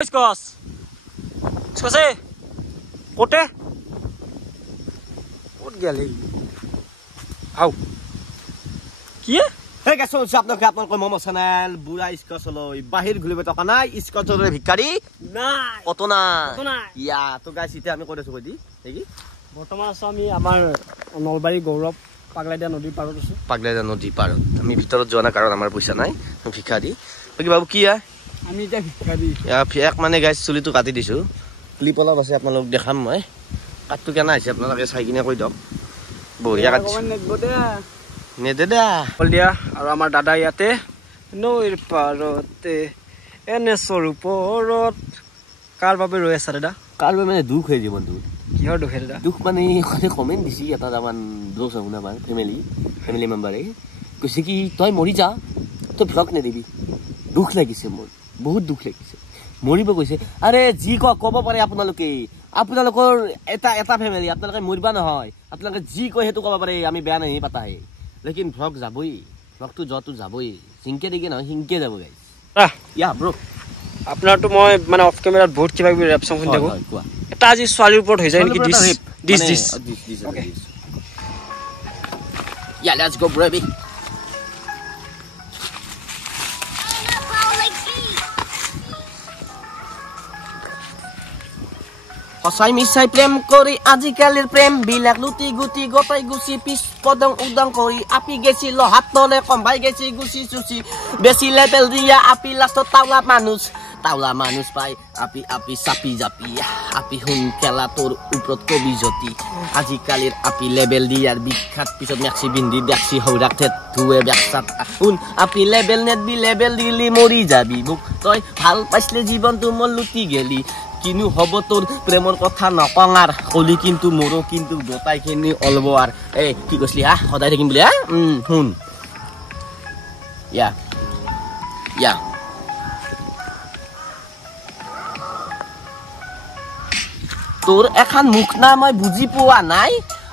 Discuss. Discuss. Kote. What gale? How? Kiye? Hey guys, so আপনার momo channel বুড়া Scotch লই বাহির ঘুরিবে টকা নাই স্কচৰ ভিখাৰী নাই কত না কত না ইয়া তো গাইস ইতে আমি কইছো কই দি হেকি বৰ্তমান আছো আমি আমাৰ নলবাৰী গৌৰৱ পাগলাইদা নদীৰ পাৰত আছো পাগলাইদা নদীৰ পাৰত আমি ভিতৰত যোৱা না কাৰণ আমাৰ পইচা নাই ভিখাৰী কি বাবু কি আমি এটা ভিখাৰী এক মানে গাইস চুলিটো কাটি দিছো ক্লিপ অলপ আছে আপোনালোক দেখাম মই কাটটো কেনে আছে আপোনালোকে চাই কিনে কৈ দক বঢ়িয়া কাটিছো নেদেদা বল দিয়া আৰু আমাৰ দাদা ইয়াতে নৈৰ পাৰতে এনে স্বৰূপৰত কাৰ বাবে ৰৈ আছে দাদা কাৰ বাবে মানে দুখ হৈ জীৱনটো কিহৰ দুখ দাদা দুখ মানে খালি কমেন্ট দিছি এটা জামান দোষ হ'ব না ফেমিলি মেম্বাৰে কৈছে কি তই মৰি যা তই ভ্লগ নেদিবি দুখ লাগিছে মোৰ বহুত দুখ লাগিছে মৰিব কৈছে আৰে যি ক'ব পাৰে আপোনালোকৰ এটা ফেমিলি আপোনালোকে মৰিবা নহয় আপোনালোকে যি কয় হেতু ক'ব পাৰে আমি বেয়া নাই পাতাহে लेकिन भ्लग যাবই ভ্লগটো যতো যাবই সিংকে দিকে নহয় হিংকে যাব গাইস ইয়া ব্ৰো আপোনাৰটো মই মানে অফ ক্যামেৰাত বহুত কিবা কিবি ৰেপ সং শুনি থাকো এটা আজি ছোৱালীৰ ওপৰত হৈ যায় নেকি this okay yeah let's go baby সসাই মিছাই প্রেম করি আজিকালির প্রেম বিলাক লুটি গুটি গটাই গুছি পিছ পদং উদং করি আপি গেছিল হাত তলে কম্বাই গেছি গুছি চুচি বেশি লেভেল দিয়া আপি লাস্ট তাওলা মানুষ পাই আপি চাপি জাপি আপি হুন খেলা তোর উপরত কবি জ্যোতি আজিকালির আপি লেভেল দিয়ার বিখ্যাত পিছত মেক্সি বিন্দি দেখছি হৌরাক থেত ধুয়ে ব্যাকসাত হুন আপি লেভেল নেটবি লেভেল দিলি মরি যাবি বুক তই ভাল পাইছলে জীবন তুমল লুটি গেলি কিনু হব তোর প্ৰেমৰ কথা নকঙাৰ কলি কিন্তু মোৰো কিন্তু গোটাইখিনি অলব আর এ কি কইছলি সদায় থাকিম বুলি শুন ইয়া তোর এখন মুখ না মই বুজি পোৱা নাই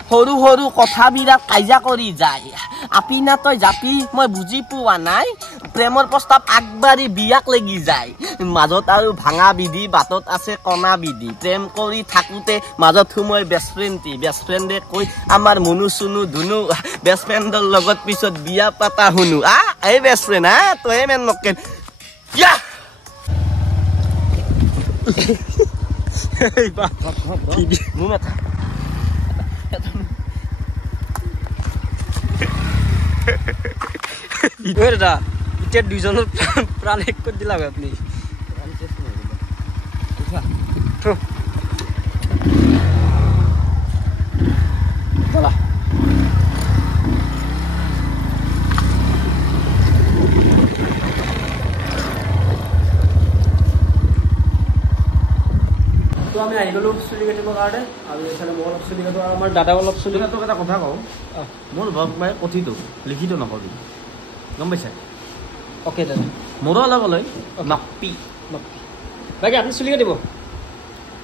সৰু সৰু কথা বিৰাট কাইজা কৰি যায় আপি না তই জাপি মই বুজি পোৱা নাই প্ৰেমৰ প্ৰস্তাৱ আগবাঢ়ি বিয়াক লাগি যায় মাজত আৰু ভাঙা বিধি বাটত আছে কণা বিধি প্ৰেম কৰি থাকোতে মাজত সোমাই বেষ্ট ফ্ৰেণ্ডে কৈ আমাৰ মনু চুনু ধুনু বেষ্ট ফ্ৰেণ্ডৰ লগত পিছত বিয়া পাতা শুনো এই বেষ্ট ফ্ৰেণ্ড তই মেন নকেন ইয়া এই বা মোৰ মাথা দাদা এতিয়া দুজনৰ প্ৰাণ শেষ কৰি দিলা আপুনি চলা তো আমি আহি গলো চুলি কাটিবৰ কাৰণে আৰু এইফালে মই অলপ চুলি কাটো আৰু আমাৰ দাদাও অলপ চুলি কাটো এটা কথা কওঁ মোৰ ভগ মই কথিত লিখিত নকবি গম পাইছে অ'কে দাদা মোৰো অলপ লৈ নাপি বাকী আপুনি চুলি কাটিব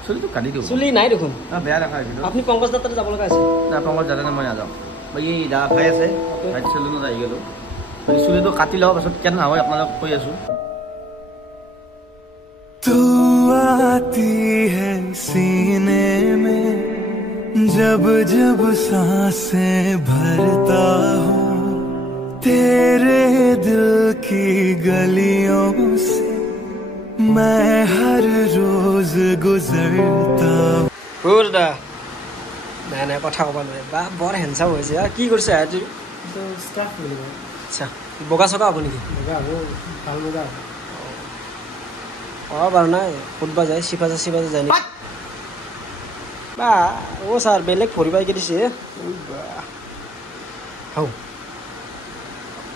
চুলিটো কাটি দিওঁ চুলি নাই দেখোন বেয়া দেখা কিন্তু আপুনি পংকজ দাতাতে যাব লগা আছে না পংকজ দাদানে মই নাযাওঁ বাকী দাদা ভাই আছে ভাই চেলুনত আহি গ'লোঁ চুলিটো কাটি লওঁ পাছত কেনে হয় আপোনালোক কৈ আছোঁ तू आती है सीने में जब जब सांसें भरता हूँ तेरे दिल की गलियों से मैं हर रोज गुजरता বুঢ়া নাই কথা ক'ব নোৱাৰে বা বৰ হেণ্ডচাম হৈছে কি কৰিছে আজি ষ্টাফ বুলি কয় আচ্ছা বগা চগা হ'ব নেকি বগা হ'ব ভাল বগা হ'ব বাৰু নাই ফুটবা যায় চিপাজা যায় নেকি বা ছাৰ বেলেগ ভৰিবাইকে দিছে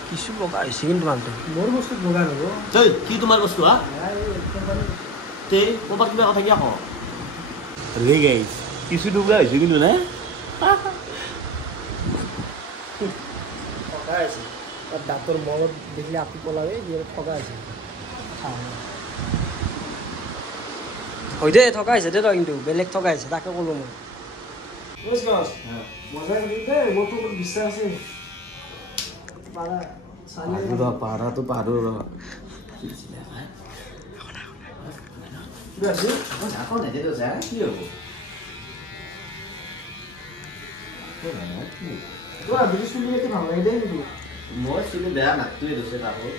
কিছু বগা হৈছে কিন্তু মানুহটো মোৰ বস্তু বগা নহ'ব কি তোমাৰ বস্তু তে ক'ৰবাত কিবা কথা কিয় কওঁ ৰে গাইছ কিছু দুবৰা হৈছে কিন্তু নে ঠগা আছে তাত দাঁতৰ মলত দেখিলে আপি পলাৱে ঠগা আছে হয় দে ঠগা হৈছে দে তই কিন্তু বেলেগ ঠগা হৈছে তাকে ক'লো মই বিশ্বাস আছে পাহাৰটো পাহাৰো ঝাড়খণ্ড হেঁটে তো স্যাৰ কি হ'ব তোৰ বেছি চুলি কাটি ভাল লাগে দেই কিন্তু মই চুলি বেয়া নাকটোৱে দোষে তাকো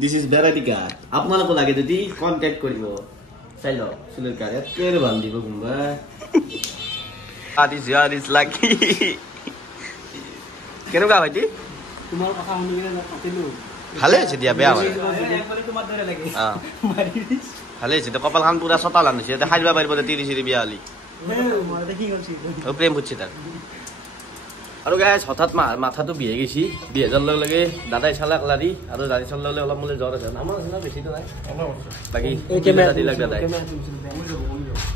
দিছ ইজ ভেৰাইটি কাট আপোনালোকো লাগে যদি কণ্টেক্ট কৰিব চাই লওক চুলিৰ কাট একেবাৰে ভাল দিব কোনোবা আদিছ ইয়াৰ ইজ লাকি কেনেকুৱা ভাইটি তোমাৰ কথা শুনি কিনে কাটিলোঁ ভালে হৈছে দিয়া বেয়া হয় তোমাৰ দৰে লাগে ভালে হৈছে কপালখন পুৰা চতাল আনিছে এতিয়া খাই দিব পাৰিব 30 বিয়া হলি প্ৰেম ফুটছে তাৰ আৰু গাইজ হঠাৎ মাথাটো বিহে গৈছি বিহে যোৱাৰ লগে লগে দাদাই চালাক লাৰি আৰু দাদি চলাৰ লগে অলপ মোলে জ্বৰ আছে আমাৰ আছে না বেছিটো নাই বাকী দাদাই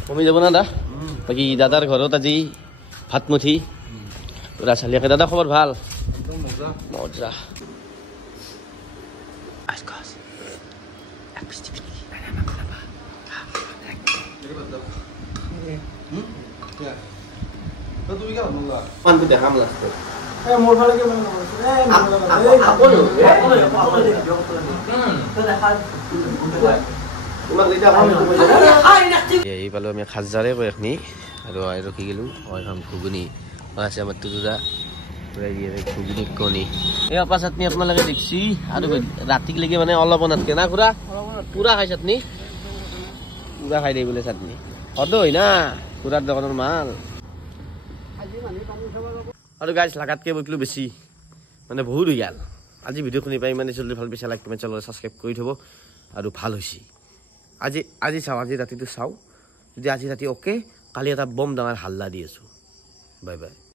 কমি যাব না দা বাকী দাদাৰ ঘৰত আজি ভাত মুঠি পুৰা চালিয়াকে দাদা খবৰ ভাল মজা পানটো দেখাম লাষ্টত মোৰ ফালে এই পালো আমি খাজাৰে কৈ এখনি আৰু ৰখি গেলো এখন ঘুগুনি আছে আমাৰ তুজা ঘুগুনি কণী এই আপা চাটনি আপোনালোকে দেখছি আৰু ৰাতিলৈকে মানে অলপ নাতকে না খুৰা পুৰা খাই চাটনি পুৰা খাই দিয়ে বোলে চাটনি সদ হয় না খুৰাৰ দোকানৰ মাল আৰু গাইজ লাগাতকৈ বকিলো বেছি মানে বহুত হৈ গ'ল আজি ভিডিঅ' শুনি পাই মানে জলদি ভাল পাইছে লাইক কমেণ্ট চেনেল ছাবস্ক্ৰাইব কৰি থ'ব আৰু ভাল হৈছে আজি চাওঁ আজি ৰাতিটো চাওঁ যদি আজি ৰাতি অ'কে কালি এটা বম ডাঙৰ হাল্লা দি আছোঁ বাই বাই